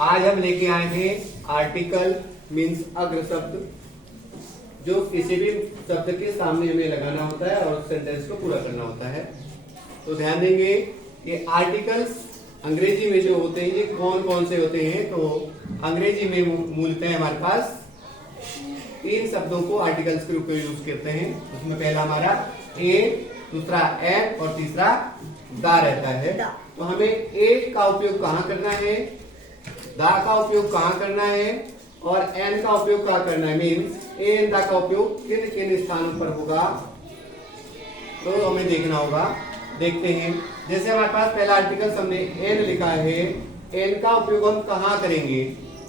आज हम लेके आए थे आर्टिकल मीन्स अग्र शब्द, जो किसी भी शब्द के सामने हमें लगाना होता है और सेंटेंस को पूरा करना होता है। तो ध्यान देंगे ये आर्टिकल्स अंग्रेजी में जो होते हैं ये कौन कौन से होते हैं। तो अंग्रेजी में मूलतः हमारे पास 3 शब्दों को आर्टिकल्स के रूप में यूज करते हैं। उसमें पहला हमारा ए, दूसरा एन और तीसरा दा रहता है। तो हमें ए का उपयोग कहाँ करना है, दा का उपयोग कहाँ करना है और एन का उपयोग कहाँ करना है, मीन्स ए एंड दा का उपयोग किन किन स्थानों पर होगा तो हमें देखना होगा। देखते हैं, जैसे हमारे पास पहला आर्टिकल हमने एन लिखा है, एन का उपयोग हम कहाँ करेंगे।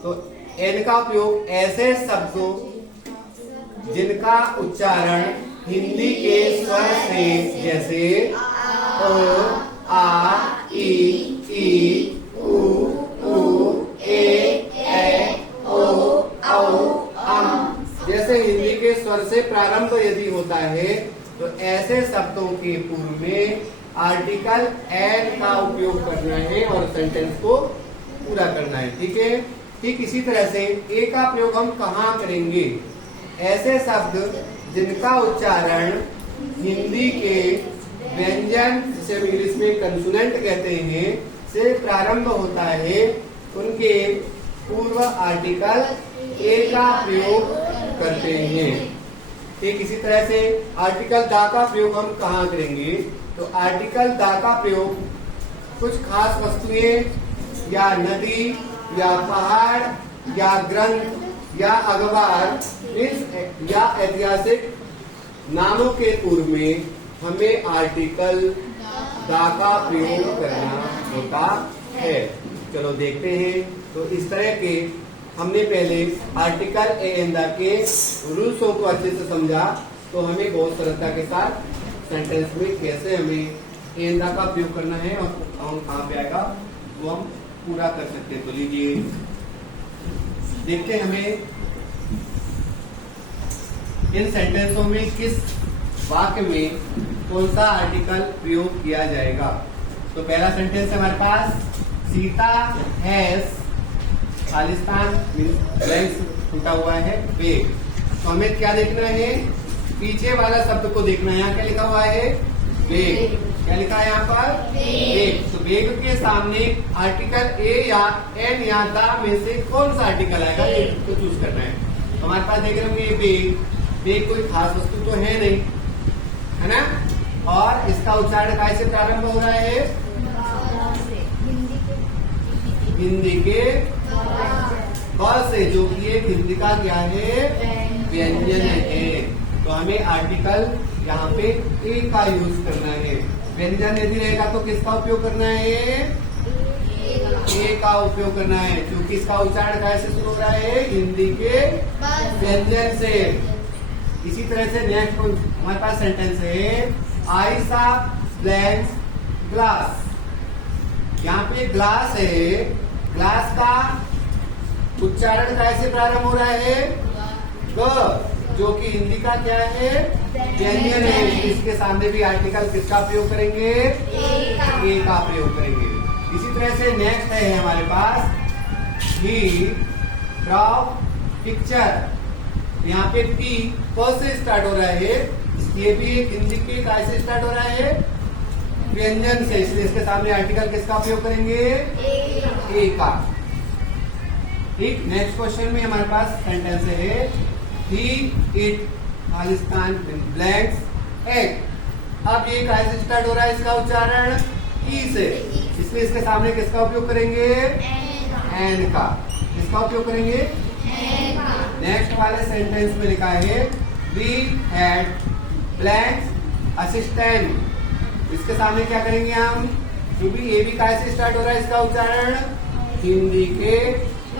तो एन का उपयोग ऐसे शब्दों जिनका उच्चारण हिंदी के स्वर से, जैसे ओ, आ, ई, उ, ए, ओ, अम जैसे हिंदी के स्वर से प्रारंभ यदि होता है तो ऐसे शब्दों के पूर्व में आर्टिकल एन का उपयोग करना है और सेंटेंस को पूरा करना है। ठीक है, ठीक इसी तरह से ए का प्रयोग हम कहाँ करेंगे, ऐसे शब्द जिनका उच्चारण हिंदी के व्यंजन, जिसे हम इंग्लिश में कंसोनेंट कहते हैं, से प्रारंभ होता है, उनके पूर्व आर्टिकल ए का प्रयोग करते हैं। ठीक इसी तरह से आर्टिकल दा का प्रयोग हम कहाँ करेंगे। तो आर्टिकल दा का प्रयोग कुछ खास वस्तुएं या नदी या पहाड़ या ग्रंथ या अखबार या ऐतिहासिक नामों के पूर्व में हमें आर्टिकल दा का प्रयोग करना होता है। चलो देखते हैं। तो इस तरह के हमने पहले आर्टिकल ए एंड दा के रूल्सों को अच्छे से समझा, तो हमें बहुत सरलता के साथ सेंटेंस में कैसे हमें ए एंड दा का प्रयोग करना है और कहाँ पे आएगा वो हम पूरा कर सकते हैं। तो लीजिए देखते हैं हमें इन सेंटेंसों में किस वाक्य में कौन सा आर्टिकल प्रयोग किया जाएगा। तो पहला सेंटेंस है हमारे पास, सीता हैज खालिस्तान ब्लैंक टूटा हुआ है बेग। तो हमें क्या देखना है, पीछे वाला शब्द को देखना है। यहाँ क्या लिखा हुआ है, बेग। क्या लिखा है यहाँ पर, बेग। तो बेग के सामने आर्टिकल ए या एन या दा में से कौन सा आर्टिकल आएगा इसको चूज करना है। तो हमारे पास देख रहे होंगे बेग, बेग कोई खास वस्तु तो है नहीं, है ना। और इसका उच्चारण कैसे प्रारंभ हो रहा है, हिंदी के ब से, जो कि एक हिंदी का क्या है, व्यंजन है। तो हमें आर्टिकल यहाँ पे ए का यूज करना है। व्यंजन यदि रहेगा तो किसका उपयोग करना है, ए का उपयोग करना है, क्योंकि इसका उच्चारण कैसे शुरू हो रहा है, हिंदी के व्यंजन से। इसी तरह से नेक्स्ट हमारे पास सेंटेंस है, आई सा ब्लैंक्स ग्लास। यहाँ पे ग्लास है, ग्लास का उच्चारण कैसे प्रारंभ हो रहा है, ग, जो कि हिंदी का क्या है, व्यंजन है। इसके सामने भी आर्टिकल किसका प्रयोग करेंगे, ए का प्रयोग करेंगे। इसी तरह से नेक्स्ट है हमारे पास, ही ड्रॉ पिक्चर। यहाँ पे पी प से स्टार्ट हो रहा है, ये भी एक हिंदी के कैसे स्टार्ट हो रहा है, व्यंजन से, इसलिए इसके सामने आर्टिकल किसका उपयोग करेंगे, ए का। ठीक, नेक्स्ट क्वेश्चन में हमारे पास सेंटेंस है, ही इट खालिस्तान ब्लैंक्स एग। अब ये कैसे स्टार्ट हो रहा है, इसका उच्चारण ई से, इसलिए इसके सामने किसका उपयोग करेंगे, एन का। किसका उपयोग करेंगे, नेक्स्ट वाले सेंटेंस में लिखा है, वी हैड ब्लैंक्स असिस्टेंट। इसके सामने क्या करेंगे हम, क्योंकि ये भी कैसे स्टार्ट हो रहा है, इसका उच्चारण हिंदी के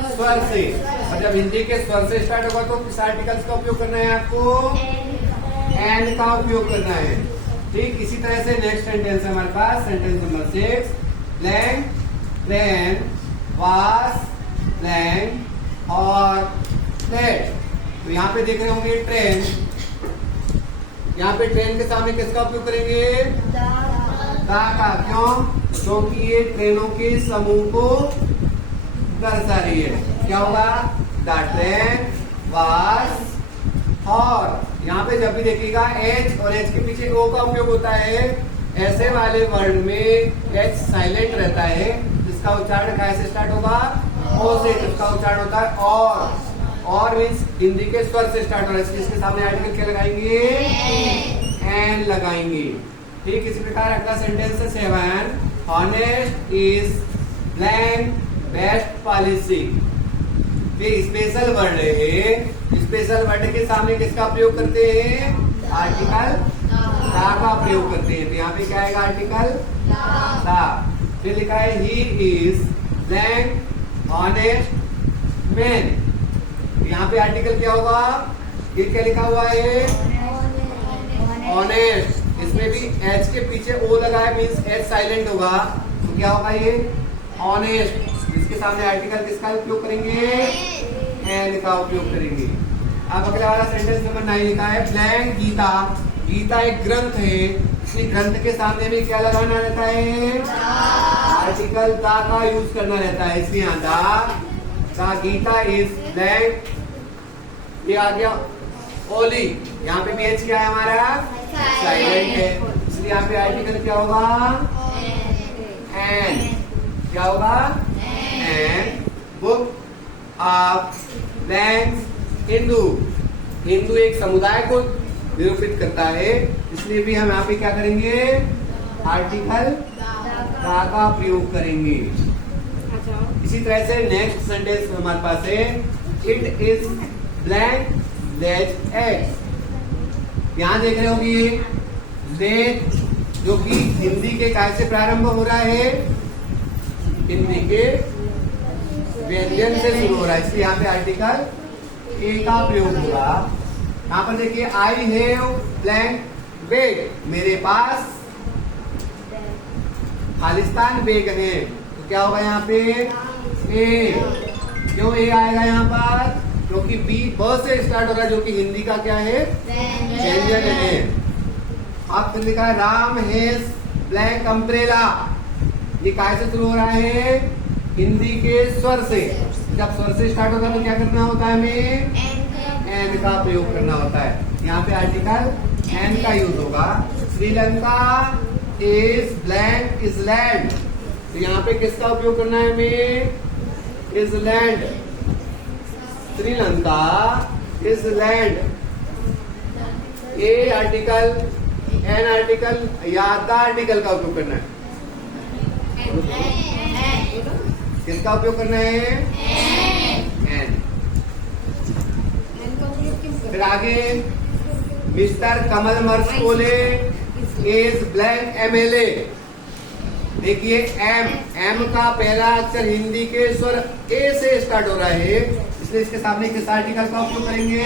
स्वर से। और जब हिंदी के स्वर से स्टार्ट होगा तो किस आर्टिकल्स का उपयोग करना है आपको, एन का उपयोग करना है। ठीक, इसी तरह से नेक्स्ट सेंटेंस है हमारे पास, सेंटेंस नंबर 6, ब्लैंक प्लेन वास ब्लैंक और प्लेट। तो यहाँ पे देख रहे होंगे ट्रेन, यहाँ पे ट्रेन के सामने किसका उपयोग करेंगे, दा का। क्यों, क्योंकि ये ट्रेनों के समूह को दर्शा रही है। क्या होगा? द ट्रेन वाज, और यहाँ पे जब भी देखिएगा एच और एच के पीछे ओ का उपयोग होता है, ऐसे वाले वर्ड में एच साइलेंट रहता है, जिसका उच्चारण कैसे स्टार्ट होगा? ओ से। जिसका उच्चारण होता है और मीन्स हिंदी के स्वर से स्टार्ट हो रहा है। इसके सामने आर्टिकल क्या लगाएंगे? एन लगाएंगे। ठीक इसी प्रकार अगला सेंटेंस है 7, honest is blank best policy. ये स्पेशल वर्ड है, स्पेशल वर्ड के सामने किसका प्रयोग करते हैं? आर्टिकल दा का प्रयोग करते हैं। तो यहाँ पे क्या आएगा? आर्टिकल दा। फिर लिखा है he is blank honest man. यहाँ पे आर्टिकल क्या होगा? ये क्या लिखा हुआ है? ऑनेस्ट। इसमें भी एच के पीछे ओ लगा है, मीन्स एच साइलेंट होगा, तो क्या होगा? ये ऑनेस्ट। इसके सामने आर्टिकल किसका उपयोग करेंगे? एन का उपयोग करेंगे। अब अगला वाला सेंटेंस नंबर 9 लिखा है ब्लैंक गीता। गीता एक ग्रंथ है, इसलिए ग्रंथ के सामने भी क्या लगाना रहता है? आर्टिकल दा का यूज करना रहता है। इसलिए यहाँ दा गीता इज ब्लैंक। ये आ गया ओली। यहाँ पे भी एच क्या है हमारा? साइलेंट है, इसलिए यहाँ पे आर्टिकल क्या होगा? एन। क्या होगा? N. Book of blanks Hindu. Hindu एक समुदाय को निरूपित करता है, इसलिए भी हम यहाँ पे क्या करेंगे? आर्टिकल दा का प्रयोग करेंगे। इसी तरह से नेक्स्ट सेंटेंस हमारे पास है it is blank lays egg. यहाँ देख रहे होंगे लेज, जो कि हिंदी के काय से प्रारंभ हो रहा है? हिंदी के व्यंजन से शुरू हो रहा है, इसलिए यहाँ पे आर्टिकल ए का प्रयोग होगा। यहाँ पर देखिए आई हैव ब्लैंक बैग। मेरे पास खालिस्तान बैग है, तो क्या होगा यहाँ पे? ए। क्यों ए आएगा यहाँ पर? क्योंकि बी ब से स्टार्ट हो रहा है, जो कि हिंदी का क्या है? व्यंजन है। अब फिर लिखा है राम हैज ब्लैंक अम्ब्रेला। ये काय से शुरू हो रहा है? हिंदी के स्वर से। जब स्वर से स्टार्ट होता है तो क्या करना होता है हमें? एन का प्रयोग करना होता है। यहाँ पे आर्टिकल एन का यूज होगा। Sri Lanka is blank is land. तो यहाँ पे किसका उपयोग करना है हमें? Is land. Sri Lanka is land. A article, an article या द आर्टिकल का उपयोग करना है। किसका उपयोग करना है? एन। फिर आगे mister Kamal Marskole is blank MLA. देखिए एम का पहला अक्षर हिंदी के स्वर ए से स्टार्ट हो रहा है, इसलिए इसके सामने किस आर्टिकल का उपयोग करेंगे?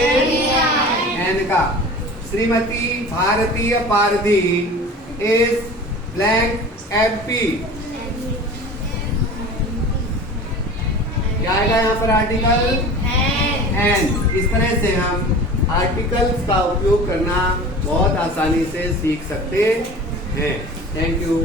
एन का। श्रीमती भारतीय पारधी इज ब्लैंक एमपी। क्या आएगा यहाँ पर? Article an. इस तरह से हम आर्टिकल्स का उपयोग करना बहुत आसानी से सीख सकते हैं। Thank you.